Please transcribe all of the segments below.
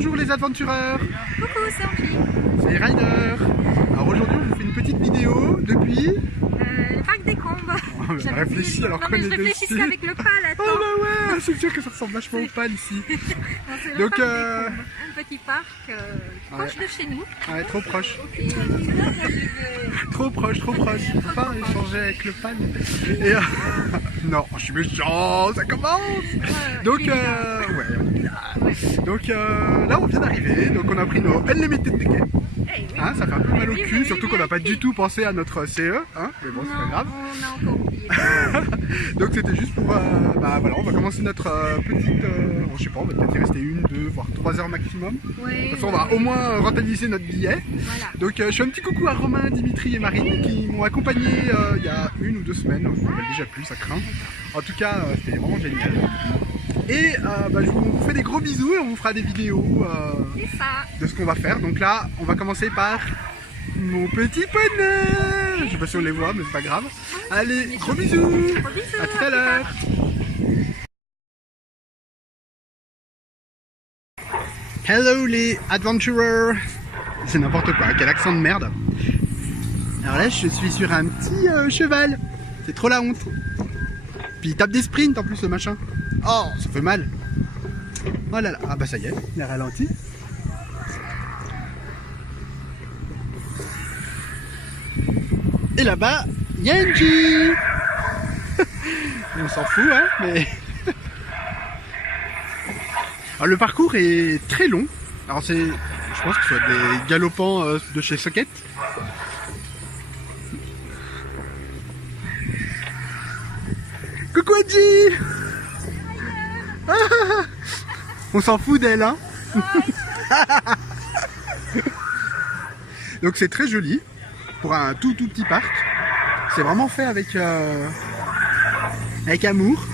Bonjour les aventureurs. Coucou, c'est Angie. C'est Ryder. Alors aujourd'hui on vous fait une petite vidéo depuis... Le parc des Combes. On réfléchit alors qu'on est dessus. Je réfléchissais avec le pal, attends. Oh bah ouais, c'est sûr que ça ressemble vachement au pal ici. Non, c'est le Donc parc des Combes. Un petit parc proche de chez nous. Ouais, trop proche. Ok, moi je vais... Trop proche, trop proche. On peut pas échanger avec le pal. Et non, je suis méchant, ça commence. Donc Donc là on vient d'arriver, donc on a pris nos Unlimited tickets. Hey, oui. Hein, ça fait un peu mal au Oui, cul, oui, surtout oui, qu'on n'a pas oui. du tout pensé à notre CE, hein, mais bon c'est pas grave. On a encore oublié. Donc c'était juste pour, bah voilà, on va commencer notre petite, je sais pas, on va peut-être y rester 1, 2, voire 3 heures maximum. Ouais, De toute façon on va au moins rentabiliser notre billet. Voilà. Donc je fais un petit coucou à Romain, Dimitri et Marine qui m'ont accompagné il y a 1 ou 2 semaines, je me rappelle déjà plus, ça craint. En tout cas c'était vraiment génial. Et bah, je vous fais des gros bisous et on vous fera des vidéos C'est ça. de ce qu'on va faire. Donc là on va commencer par mon petit poney. Je sais pas si on les voit mais c'est pas grave. Allez, gros bisous. Gros bisous. À tout à l'heure. Hello les adventurers. C'est n'importe quoi, quel accent de merde. Alors là je suis sur un petit cheval. C'est trop la honte. Puis il tape des sprints en plus le machin. Oh, ça fait mal. Oh là là, ah bah ça y est, il a ralenti. Et là-bas, Yanji. On s'en fout, hein, mais... Alors, le parcours est très long. Alors c'est, je pense que ce soit des galopants de chez Socket. Coucou Angie. On s'en fout d'elle, hein. Donc c'est très joli pour un tout petit parc. C'est vraiment fait avec amour.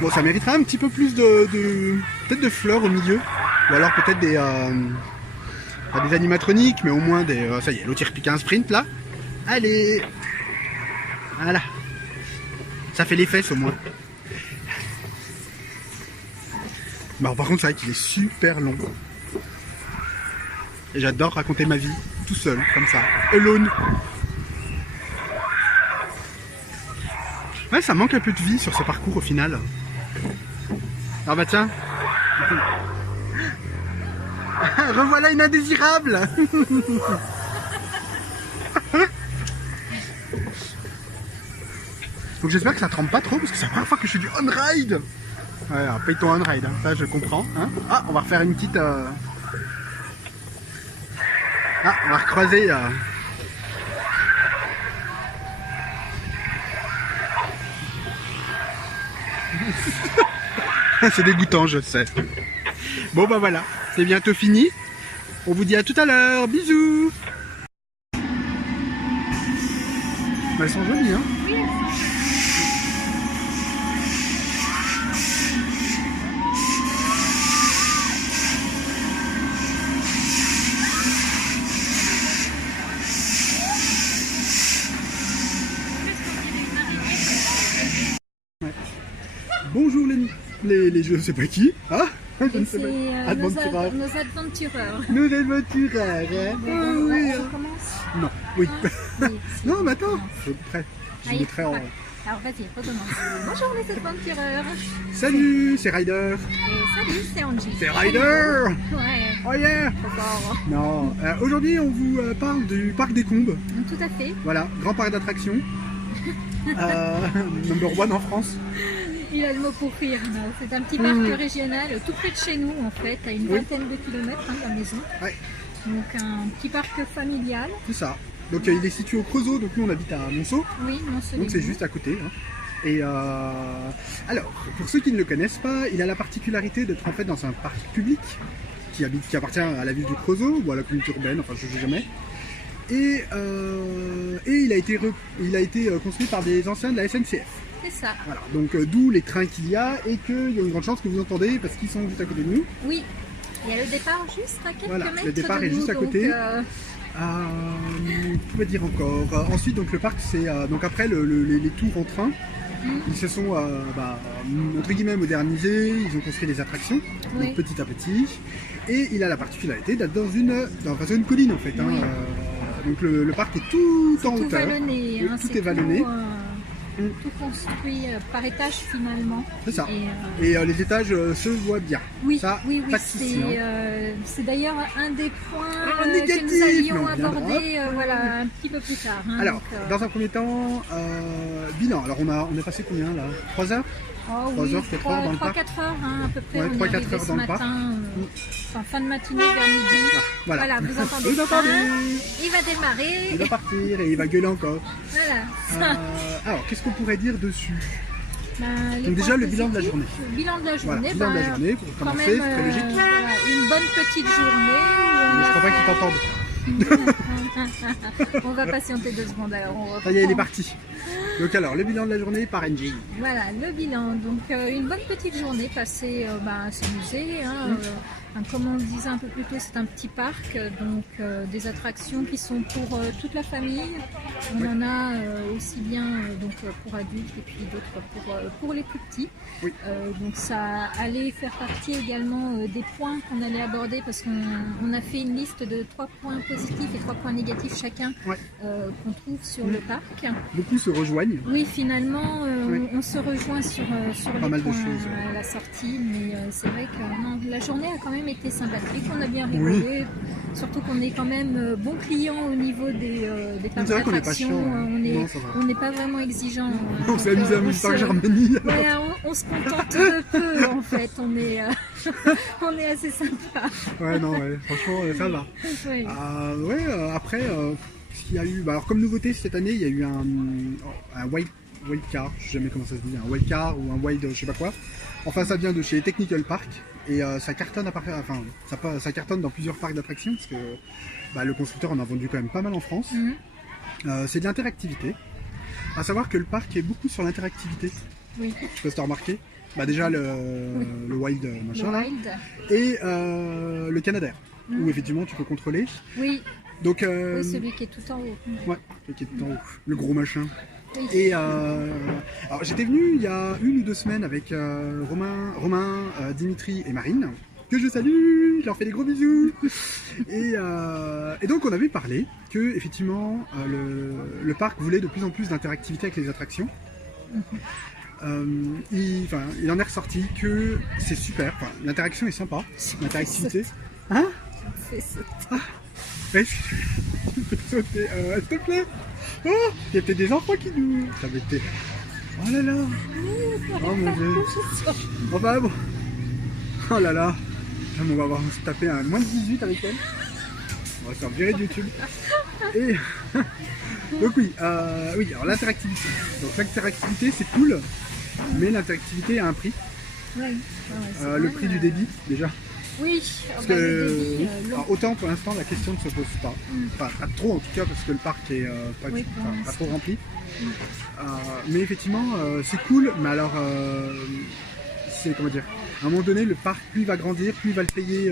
Bon, ça mériterait un petit peu plus peut-être de fleurs au milieu, ou alors peut-être des animatroniques, mais au moins des. Ça y est, l'autre il repique un sprint là. Allez, voilà. Ça fait les fesses au moins. Bon, par contre, c'est vrai qu'il est super long. Et j'adore raconter ma vie tout seul, comme ça, alone. Ouais, ça manque un peu de vie sur ce parcours au final. Ah bah tiens. Revoilà une indésirable. Donc j'espère que ça trempe pas trop parce que c'est la première fois que je fais du on-ride. Ouais, alors paye ton on-ride, hein. Ça je comprends. Hein. Ah, on va refaire une petite... Ah, on va recroiser... C'est dégoûtant, je sais. Bon bah voilà, c'est bientôt fini. On vous dit à tout à l'heure. Bisous. Elles sont jolies, hein. Oui, elles sont jolies. Bonjour les je ne sais pas qui. Ah, je ne sais C'est pas. Adventureurs. nos adventureurs. Nos adventureurs. Hein. Oh, oui. On commence. Non, oui. Oui, Non, mais attends. Je suis prêt. Je Allez, mettrai en... Alors vas-y, recommence. Bonjour les adventureurs. Salut, c'est Ryder. Et salut, c'est Angie. C'est Ryder. Ouais, Oh yeah. trop fort. Non, aujourd'hui on vous parle du parc des Combes. Tout à fait. Voilà, grand parc d'attractions. Number one en France. Il a le mot pour rire. C'est un petit parc régional tout près de chez nous en fait, à une vingtaine de kilomètres de la maison. Ouais, Donc un petit parc familial. c'est ça. Donc il est situé au Creusot, donc nous on habite à Monceau. Oui, non Donc c'est juste à côté. Hein. Et alors, pour ceux qui ne le connaissent pas, il a la particularité d'être en fait dans un parc public qui appartient à la ville du Creusot ou à la communauté urbaine, enfin je ne sais jamais. Et il a été construit par des anciens de la SNCF. C'est ça. Voilà, donc d'où les trains qu'il y a et qu'il y a une grande chance que vous entendez parce qu'ils sont juste à côté de nous. Oui, il y a le départ juste à quelques Voilà, mètres le départ de est nous, juste à donc, côté. On peut dire encore. Ensuite, donc le parc, c'est donc après les tours en train. Ils se sont, entre guillemets, modernisés, ils ont construit des attractions, Oui. donc petit à petit. Et il a la particularité d'être dans une colline en fait. Hein, Oui. donc le parc est tout en Tout hauteur. vallonné, Oui, hein, tout c'est est vallonné. tout construit par étage finalement. C'est ça. Et, Et les étages se voient bien. oui, Ça, oui, pas de souci, c'est d'ailleurs un des points négatif, que nous allions mais on viendra. aborder voilà, un petit peu plus tard. Hein, Alors, donc, dans un premier temps, bilan. Alors on est passé combien là? 3 heures? 3 heures, 4 heures dans le parc. 3-4 heures hein, à peu près. Ouais, on 3-4 est arrivé heures dans ce le parc. matin, enfin, fin de matinée vers midi. Voilà. Vous entendez Vous ça, entendez. il va démarrer. Il va partir et il va gueuler encore. Voilà. Alors, qu'est-ce qu'on pourrait dire dessus? Ben, les Donc déjà, points le bilan de la positifs, journée. Le bilan de la Voilà, journée, bilan de la ben, journée, pour quand commencer, même, c'est très logique. voilà, une bonne petite journée. Où on Mais je a crois pas fait- qu'ils t'entendent. On va patienter 2 secondes alors. On Ça y est, il est reprend. parti. Donc alors, le bilan de la journée par NJ. Voilà, le bilan. Donc, une bonne petite journée passée à s'amuser. Hein, comme on le disait un peu plus tôt, c'est un petit parc. Donc, des attractions qui sont pour toute la famille. On en a aussi bien pour adultes et puis d'autres pour les plus petits. Oui. Donc, ça allait faire partie également des points qu'on allait aborder parce qu'on a fait une liste de 3 points positifs et 3 points négatifs chacun Ouais. qu'on trouve sur le parc. Beaucoup se rejoignent. Oui, finalement, Oui. on se rejoint sur Pas les mal de points choses, à la sortie, mais c'est vrai que non, la journée a quand même été sympathique, on a bien rigolé, surtout qu'on est quand même bon client au niveau des parcs C'est vrai qu'on n'est pas d'attractions, chiant. Hein. Non, ça va. on n'est pas vraiment exigeant. On s'est amusé à on Parc se- Germanie. Voilà, on se contente de peu en fait, on est, on est assez sympa. Ouais, non, ouais, franchement, ça va. Oui. Après, ce qu'il y a eu, alors comme nouveauté cette année, il y a eu un wild card, je sais jamais comment ça se dit, un wild card ou un wild je sais pas quoi. Enfin, ça vient de chez Technical Park et ça cartonne ça cartonne dans plusieurs parcs d'attractions parce que le constructeur en a vendu quand même pas mal en France. Mhm. C'est de l'interactivité. À savoir que le parc est beaucoup sur l'interactivité. Oui. Je sais pas si t'as remarqué. Déjà le wild machin Le là. Wild. Et le Canadair, où effectivement tu peux contrôler. Oui, Donc, oui, celui qui est tout en haut. ouais, qui est tout en haut, le gros machin. Oui. Et alors j'étais venu il y a 1 ou 2 semaines avec Romain, Dimitri et Marine, que je salue, je leur fais des gros bisous. Et donc on avait parlé que effectivement le parc voulait de plus en plus d'interactivité avec les attractions. Il en est ressorti que c'est super, l'interaction est sympa, l'interactivité. Hein? C'est ça. Ouais, tu me fais sauter, s'il te plaît. Oh, il y a peut-être des enfants qui nous... Ça va être... Oh là là. Oh mon dieu. Enfin bon. Oh là là. Ah, on va avoir se taper un moins de 18 avec elle. On va se faire virer de YouTube. Et... Donc oui, alors l'interactivité. Donc l'interactivité c'est cool, mais l'interactivité a un prix. Oui. Ouais, Le prix du débit déjà. Oui, Parce le que, débit, long. alors, autant pour l'instant la question ne se pose pas. Enfin, pas trop en tout cas parce que le parc est Oui, pour pas trop l'instant. rempli. Mais effectivement c'est cool, mais alors c'est comment dire, à un moment donné le parc plus il va grandir, plus il va le payer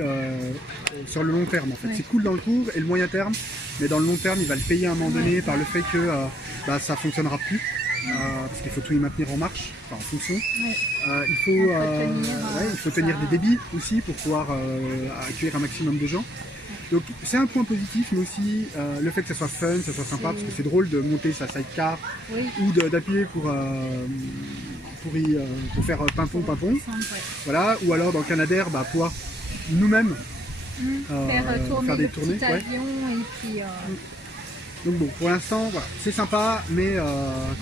sur le long terme en fait. Ouais. C'est cool dans le court et le moyen terme, mais dans le long terme il va le payer à un moment donné par le fait que ça fonctionnera plus. Parce qu'il faut tout y maintenir en marche, enfin en fonction. Ouais. Il faut tenir des débits aussi pour pouvoir accueillir un maximum de gens. Donc c'est un point positif, mais aussi le fait que ça soit fun, ça soit sympa, parce que c'est drôle de monter sa sidecar Oui. ou d'appuyer pour faire pimpon. Ouais. Voilà, ou alors dans le Canadair, pouvoir nous-mêmes Faire tourner faire des le tournées. petit Ouais. avion et puis Donc bon, pour l'instant, voilà, c'est sympa, mais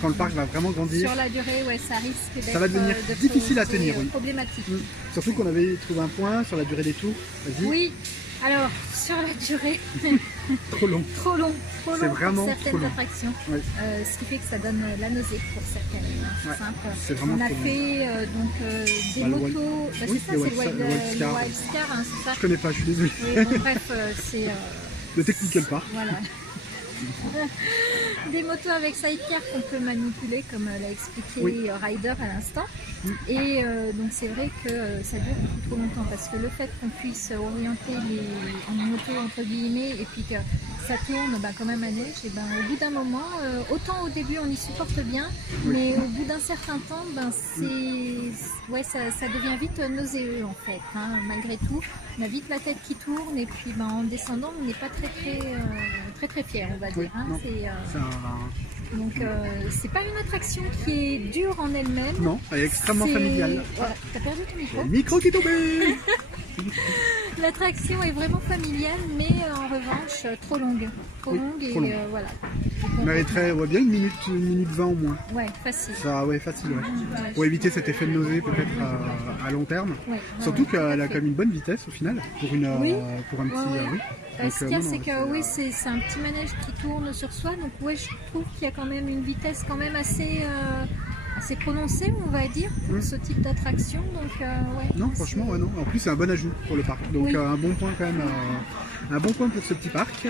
quand le parc va vraiment grandir, sur la durée, ouais, ça risque d'être va devenir difficile à tenir, oui. problématique. surtout qu'on avait trouvé un point sur la durée des tours. Vas-y, Oui, alors sur la durée, trop long. trop long C'est vraiment pour trop certaines long. attractions, Ouais. ce qui fait que ça donne la nausée pour certaines. Ouais, C'est simple. c'est vraiment On a trop long. fait des le motos, oui, c'est ça, le c'est le Wild Scar. Wild Scar, hein, c'est ça. Je connais pas, je suis désolé. Oui, bon, bref, c'est Le Technical Park. voilà. Des motos avec sidecar qu'on peut manipuler comme l'a expliqué Oui. Ryder à l'instant. Et donc c'est vrai que ça dure beaucoup trop longtemps parce que le fait qu'on puisse orienter en moto entre guillemets et puis que ça tourne comme un manège, et au bout d'un moment, autant au début on y supporte bien, mais au bout d'un certain temps, ça devient vite nauséeux en fait, hein, malgré tout. On a vite la tête qui tourne et puis en descendant on n'est pas très fier, on va dire. Hein. Donc c'est pas une attraction qui est dure en elle-même. Non, elle est extrêmement familiale. Voilà. T'as perdu ton micro. Le micro qui est tombé. L'attraction est vraiment familiale, mais en revanche trop longue. Trop longue. Voilà. On mériterait bien une minute 20 au moins. Ouais, facile. Ça, facile. Ouais. Pour éviter cet effet de nausée peut-être à long terme. Surtout qu'elle a quand même une bonne vitesse au final pour un petit. Ce qu'il y a, c'est que c'est un petit manège qui tourne sur soi, donc je trouve qu'il y a quand même une vitesse quand même assez prononcée, on va dire, pour ce type d'attraction. Donc non, franchement, non. En plus, c'est un bon ajout pour le parc. Donc un bon point quand même, un bon point pour ce petit parc.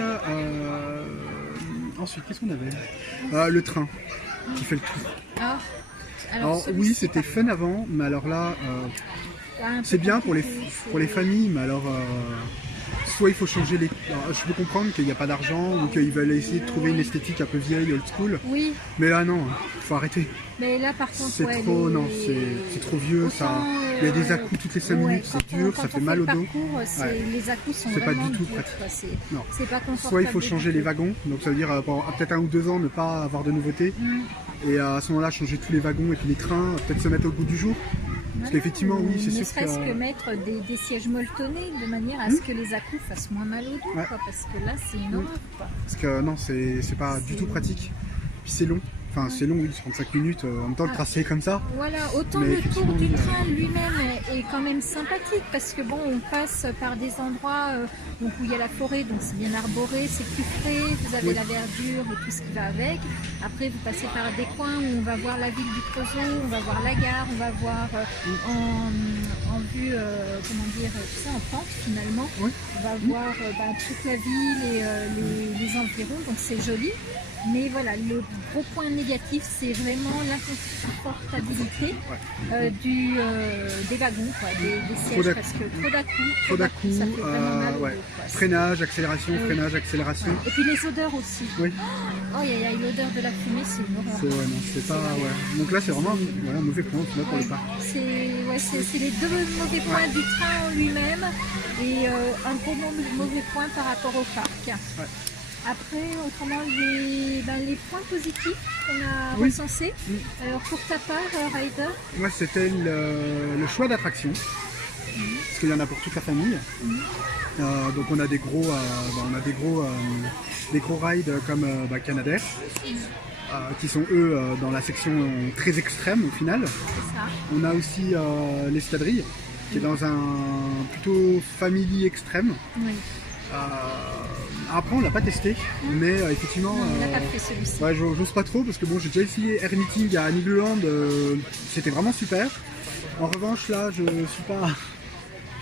Ensuite, qu'est-ce qu'on avait? Le train qui fait le tour. Alors oui, c'était fun avant, mais alors là, c'est bien pour les familles, mais alors soit il faut changer les... Alors, je peux comprendre qu'il n'y a pas d'argent ou qu'ils veulent essayer de trouver une esthétique un peu vieille, old school. Oui. Mais là non, il faut arrêter. Mais là par contre, c'est trop, non, c'est trop vieux. Autant, il y a des à-coups toutes les 5 minutes, c'est dur, ça fait mal au dos. Les à-coups sont c'est pas du tout durs, pratique. Non. C'est pas confortable. Soit il faut changer les wagons, donc ça veut dire pendant peut-être 1 ou 2 ans ne pas avoir de nouveautés. Et à ce moment-là, changer tous les wagons et puis les trains, peut-être se mettre au goût du jour. Parce qu'effectivement, oui, c'est sûr. Ne serait-ce que mettre des sièges molletonnés de manière à ce que les à-coups fassent moins mal au dos, parce que là, c'est une horreur. Parce que non, c'est pas du tout pratique. Puis c'est long. Enfin, c'est long, oui, 35 minutes, en même temps le tracé comme ça. Voilà, autant le tour du train lui-même est quand même sympathique, parce que on passe par des endroits où il y a la forêt, donc c'est bien arboré, c'est plus frais, vous avez la verdure et tout ce qui va avec. Après, vous passez par des coins où on va voir la ville du Creusot, on va voir la gare, on va voir en vue, tout ça en pente finalement. On va voir toute la ville et les environs, donc c'est joli. Mais voilà, le gros point négatif, c'est vraiment l'inconfortabilité des wagons, des sièges, parce que trop d'à-coups, ça fait vraiment mal au dos, freinage, accélération, freinage, accélération. Et puis les odeurs aussi. Oui. Oh, il y a l'odeur de la fumée, c'est une horreur. C'est pas... Donc là, c'est vraiment un mauvais point pour le parc. C'est les deux mauvais points du train en lui-même et un gros mauvais point par rapport au parc. Après, autrement, les points positifs qu'on a recensés. Alors, pour ta part, Ryder? Moi, c'était le choix d'attraction. Parce qu'il y en a pour toute la famille. Donc, on a des gros rides comme Canadair, qui sont eux dans la section très extrême au final. On a aussi l'escadrille, qui est dans un plutôt family extrême. Après on l'a pas testé, mais effectivement on l'a pas fait celui-ci. J'ose pas trop parce que j'ai déjà essayé Air Meeting à Nigloland, c'était vraiment super. En revanche là je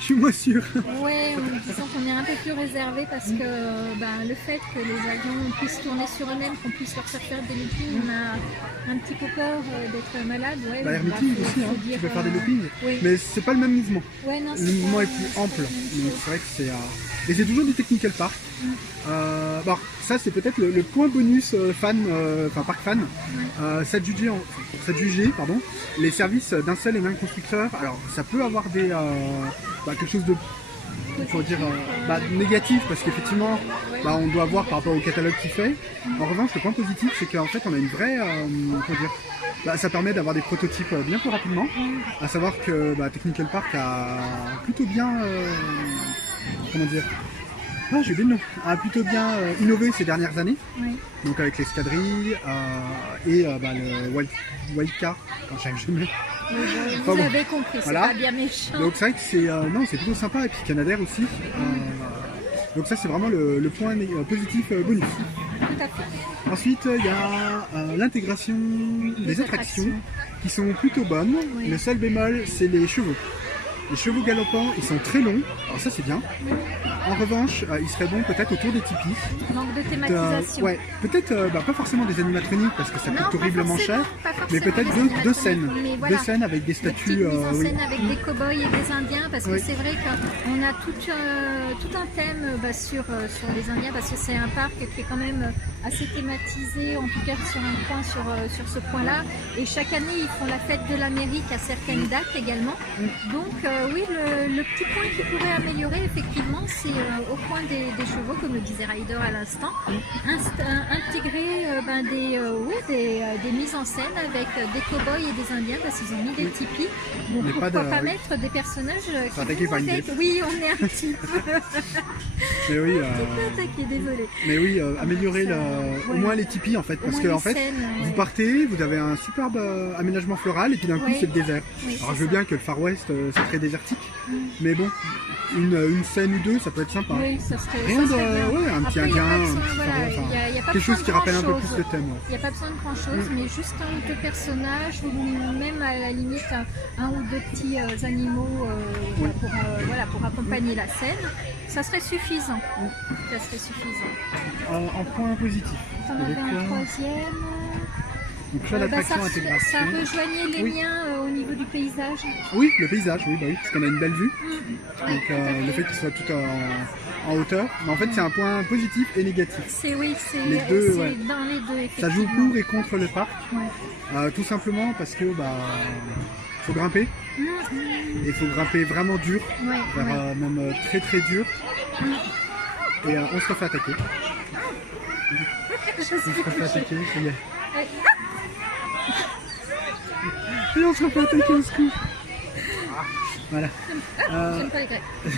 suis moins sûr. Disons qu'on est un peu plus réservé parce que le fait que les avions puissent tourner sur eux-mêmes, qu'on puisse leur faire des loopings, on a un petit peu peur d'être malade. Air Meeting aussi, tu peux faire des loopings, mais c'est pas le même mouvement. Le mouvement est plus ample, donc c'est vrai que c'est... Et c'est toujours du Technical Park. Ça c'est peut-être le point bonus parc fan. Ça de juger, les services d'un seul et même constructeur. Alors ça peut avoir quelque chose de négatif parce qu'effectivement on doit voir par rapport au catalogue qu'il fait. En revanche le point positif c'est qu'en fait on a une vraie ça permet d'avoir des prototypes bien plus rapidement. À savoir que Technical Park a plutôt bien j'ai oublié le nom. A plutôt bien innové ces dernières années. Donc avec l'escadrille et le wildcard. J'arrive jamais. Vous avez compris, c'est pas bien méchant. Donc c'est vrai que c'est plutôt sympa et puis Canadair aussi. Donc ça c'est vraiment le point positif bonus. Tout à fait. Ensuite il y a l'intégration des attractions qui sont plutôt bonnes. Le seul bémol c'est les chevaux. Les chevaux galopants, ils sont très longs, alors ça c'est bien. En revanche, il serait bon peut-être autour des tipis. Manque de thématisation. Ouais, peut-être pas forcément des animatroniques parce que ça coûte horriblement cher, mais peut-être deux scènes. Voilà. Deux scènes avec des statues. Des petites mises en oui. scène avec des cow-boys et des indiens, parce que Oui. c'est vrai qu'on a tout un thème sur les indiens, parce que c'est un parc qui est quand même assez thématisé, en tout cas sur un point, sur ce point-là. Et chaque année, ils font la fête de l'Amérique à certaines dates également. Donc oui, le petit point qui pourrait améliorer, effectivement, c'est au point des chevaux, comme le disait Ryder à l'instant, intégrer des mises en scène avec des cow-boys et des indiens, parce qu'ils ont mis des tipis. Donc Mais pourquoi pas pas oui. mettre des personnages qui attaqué vont par une avec... guêpe. Oui, on est un petit peu Mais oui, attaqué, désolé. mais oui, améliorer Ça, au voilà. moins les tipis en fait, parce moins que les en fait, scènes, vous ouais. partez, vous avez un superbe aménagement floral et puis d'un coup Oui. c'est le désert. Oui, Alors c'est je veux ça. bien que le Far West c'est très désertique, mais bon, une scène ou deux ça peut être sympa. Oui, ça serait, Rien ça de, serait bien. ouais, un petit Après, il y a indien, pas un besoin, petit voilà, Far West, enfin, il y a pas quelque chose qui besoin de rappelle un peu grand-chose. plus le thème. Ouais. Il n'y a pas besoin de grand chose, mais juste un ou deux personnages, ou même à la limite un ou deux petits animaux pour accompagner la scène, ça serait suffisant. Ça serait suffisant. En point positif. On avait un troisième. Donc choix d'attraction, intégration. Ça rejoignait les Oui. miens au niveau du paysage. Oui, le paysage, oui, bah oui, parce qu'on a une belle vue. Oui, Donc tout à fait. le fait qu'il soit tout en hauteur. Mais en fait, c'est un point positif et négatif. C'est Les deux, c'est ouais. dans les deux, Ça joue effectivement. pour et contre le parc. Ouais. Tout simplement parce que faut grimper. Et il faut grimper vraiment dur, Ouais, vers, ouais. même très très dur. Et on se refait attaquer. Je On se refait suis attaquer, ça y est. Ouais. Et on se refait attaquer au secours. Voilà. J'aime pas les grecs. Ah,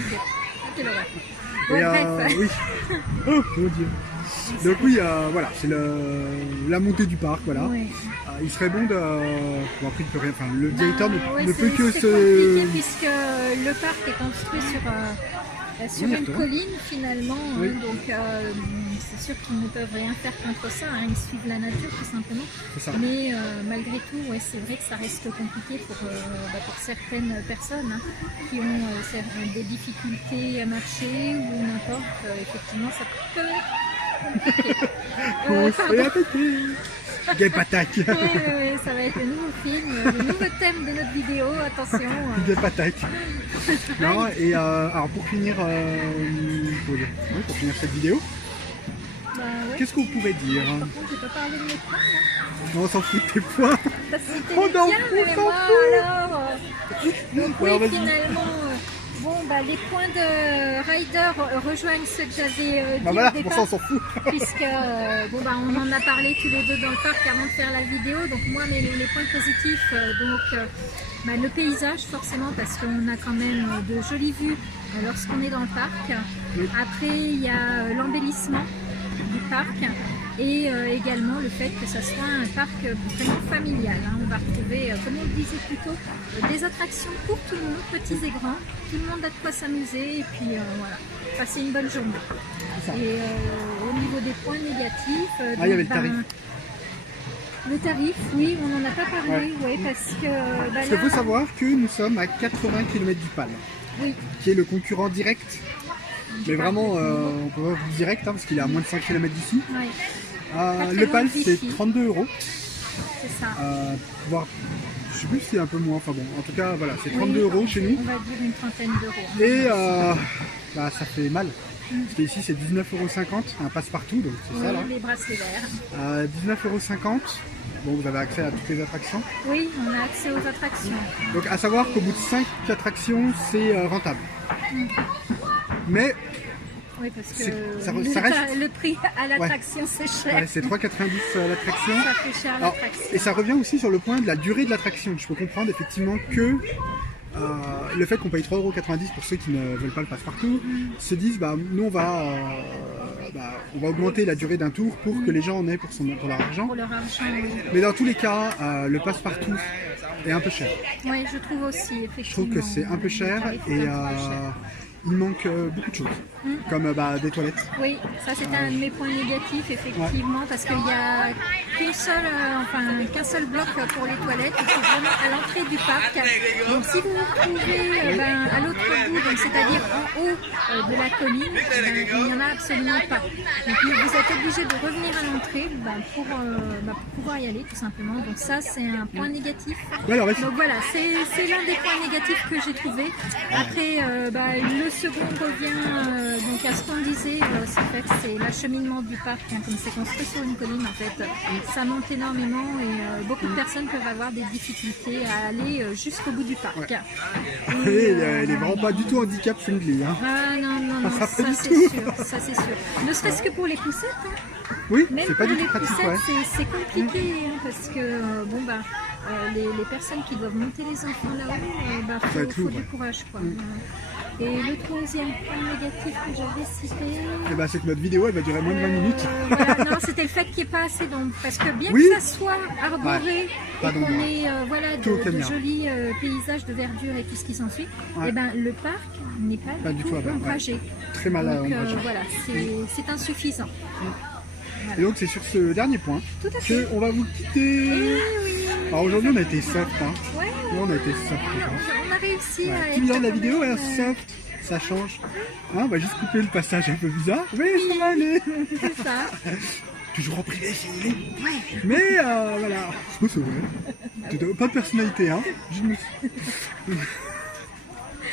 quelle horreur. Bon, Et bref. oui. Oh mon dieu. Donc oui, voilà, c'est la montée du parc, voilà. Ouais. Il serait bon de... Bon après il peut rien, enfin le directeur Ouais, ne peut que c'est se... compliqué puisque le parc est construit sur Oui, une attends. colline finalement, Oui. donc c'est sûr qu'ils ne peuvent rien faire contre ça, hein, ils suivent la nature tout simplement. C'est ça. Mais malgré tout, ouais, c'est vrai que ça reste compliqué pour certaines personnes hein, qui ont des difficultés à marcher ou n'importe. Effectivement, ça peut être compliqué. On se Pardon. fait attaquer. Guêpe attaque. Oui, ça va être le nouveau film, le nouveau thème de notre vidéo, attention. Guêpe attaque. Non, et alors pour finir, pour finir cette vidéo, Bah ouais. qu'est-ce qu'on pourrait dire? Par contre, j'ai pas parlé de mes points, là. On s'en fout de tes points. T'as cité Oh les non, tiens, on mais s'en moi, fout. alors... Donc oui, Alors, vas-y. finalement, les points de Ryder rejoignent ceux que j'avais dit Bah voilà, au pour départ. ça on s'en fout. Puisque on en a parlé tous les deux dans le parc avant de faire la vidéo. Donc moi, les points positifs, le paysage forcément, parce qu'on a quand même de jolies vues lorsqu'on est dans le parc. Oui. Après, il y a l'embellissement du parc et également le fait que ça soit un parc vraiment familial. Hein. On va retrouver, comme on le disait plus tôt, des attractions pour tout le monde, petits et grands. Tout le monde a de quoi s'amuser et puis voilà, passer une bonne journée. C'est ça. Et au niveau des points négatifs, il y avait le tarif. Le tarif, oui, on n'en a pas parlé, Ouais. ouais, parce que Parce qu'il faut savoir que nous sommes à 80 km du PAL, oui, qui est le concurrent direct. Mais vraiment, on peut voir direct, hein, parce qu'il est à moins de 5 km d'ici. ouais, très Le loin PAL d'ici. c'est 32 €. c'est ça. Voire, je sais plus si c'est un peu moins, enfin bon, en tout cas voilà, c'est Oui, 32 € chez nous. On va dire une trentaine d'euros. Et ça fait mal. Parce qu'ici c'est 19,50 €, un passe-partout, donc c'est ça là. Oui, les bracelets verts. 19,50 €. Bon, vous avez accès à toutes les attractions. Oui, on a accès aux attractions. Donc à savoir qu'au bout de 5 attractions, c'est rentable. Mais Oui, parce que ça reste- le prix à l'attraction, c'est cher. ouais, c'est 3,90 € l'attraction. Ça fait cher Alors, l'attraction. et ça revient aussi sur le point de la durée de l'attraction. Je peux comprendre effectivement que le fait qu'on paye 3,90 € pour ceux qui ne veulent pas le passe-partout se disent nous on va augmenter la durée d'un tour pour que les gens en aient pour leur argent. Pour leur argent, oui. Mais dans tous les cas, le passe-partout est un peu cher. Oui, je trouve aussi, effectivement. Je trouve que c'est un peu cher Le tarif est et un peu cher. il manque beaucoup de choses, comme des toilettes. Oui, ça c'était un de mes points négatifs, effectivement, parce qu'il y a qu'un seul bloc pour les toilettes, et c'est vraiment à l'entrée du parc. Donc si vous vous trouvez à l'autre bout, donc c'est-à-dire en haut de la colline, il n'y en a absolument pas. Donc vous êtes obligé de revenir à l'entrée pour pouvoir y aller tout simplement. Donc ça c'est un point négatif. Ouais, alors, Donc voilà, c'est l'un des points négatifs que j'ai trouvé. Après, le second revient donc à ce qu'on disait, c'est l'acheminement du parc, hein, comme c'est construit sur une colline en fait, ça monte énormément et beaucoup de personnes peuvent avoir des difficultés à aller jusqu'au bout du parc. Ouais. Et, elle est vraiment pas du tout handicap friendly. Hein. Ah non, ça ça pas du c'est tout. sûr, ça c'est sûr. Ne serait-ce que pour les poussettes, hein. Oui, Même c'est pas pour du les tout pratique. poussettes, Ouais. c'est compliqué hein, parce que les personnes qui doivent monter les enfants là-haut, faut du courage quoi. Et le troisième point négatif que j'avais cité, C'est que notre vidéo elle va durer moins de 20 minutes. voilà, non, c'était le fait qu'il n'y ait pas assez d'ombre. Parce que bien Oui. que ça soit arboré et pas qu'on d'ombre. ait de jolis paysages de verdure et tout ce qui s'ensuit, Ouais. le parc n'est pas du tout ombragé. Très mal Donc ombragé. voilà, c'est insuffisant. Et donc c'est sur ce dernier point Tout à fait. qu'on va vous quitter. Eh oui. Alors aujourd'hui on a été soft. Hein. Ouais, On a été soft. on a réussi à Qui vient de la quand vidéo, même, soft, ça change. Hein, on va juste couper le passage un peu bizarre. Oui, ça va aller. c'est ça. Toujours en privé si vous voulez. Mais voilà. C'est vrai. Pas de personnalité, hein.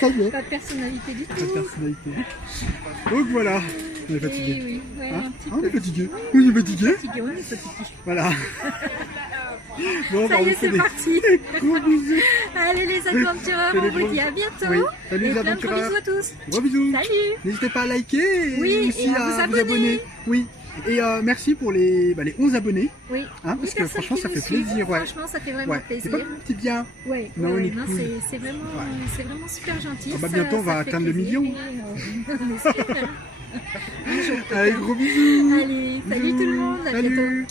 Ça y est. Pas de personnalité du Pas de tout. personnalité. Donc voilà. On est fatigué. Oui, ouais, Hein un petit on peu. est fatigué. Oui, on est fatigué. Fatigué, on est fatigué. Voilà. Bon, Ça y est, c'est parti. Gros bisous. Allez les adventureurs, Fais des on vous gros dit à bisous. bientôt. Oui. Salut Et les plein de gros adventureurs. bisous à tous. Gros bisous. Salut. N'hésitez pas à liker et Oui, aussi et à à vous vous abonner. abonner. Oui. Et merci pour les 11 abonnés. Oui. Hein, parce Les que personnes franchement qui ça nous fait suivent, plaisir. Ouais. Franchement, ça fait vraiment Ouais. C'est plaisir. pas un petit bien. Ouais, Non, on est non, cool. c'est vraiment super gentil. Ah bah, ça- bientôt, on va ça fait atteindre le plaisir million. et, on espère. Un jour, Allez, peut-être. gros bisous. Allez, salut tout le monde, à bientôt. Salut.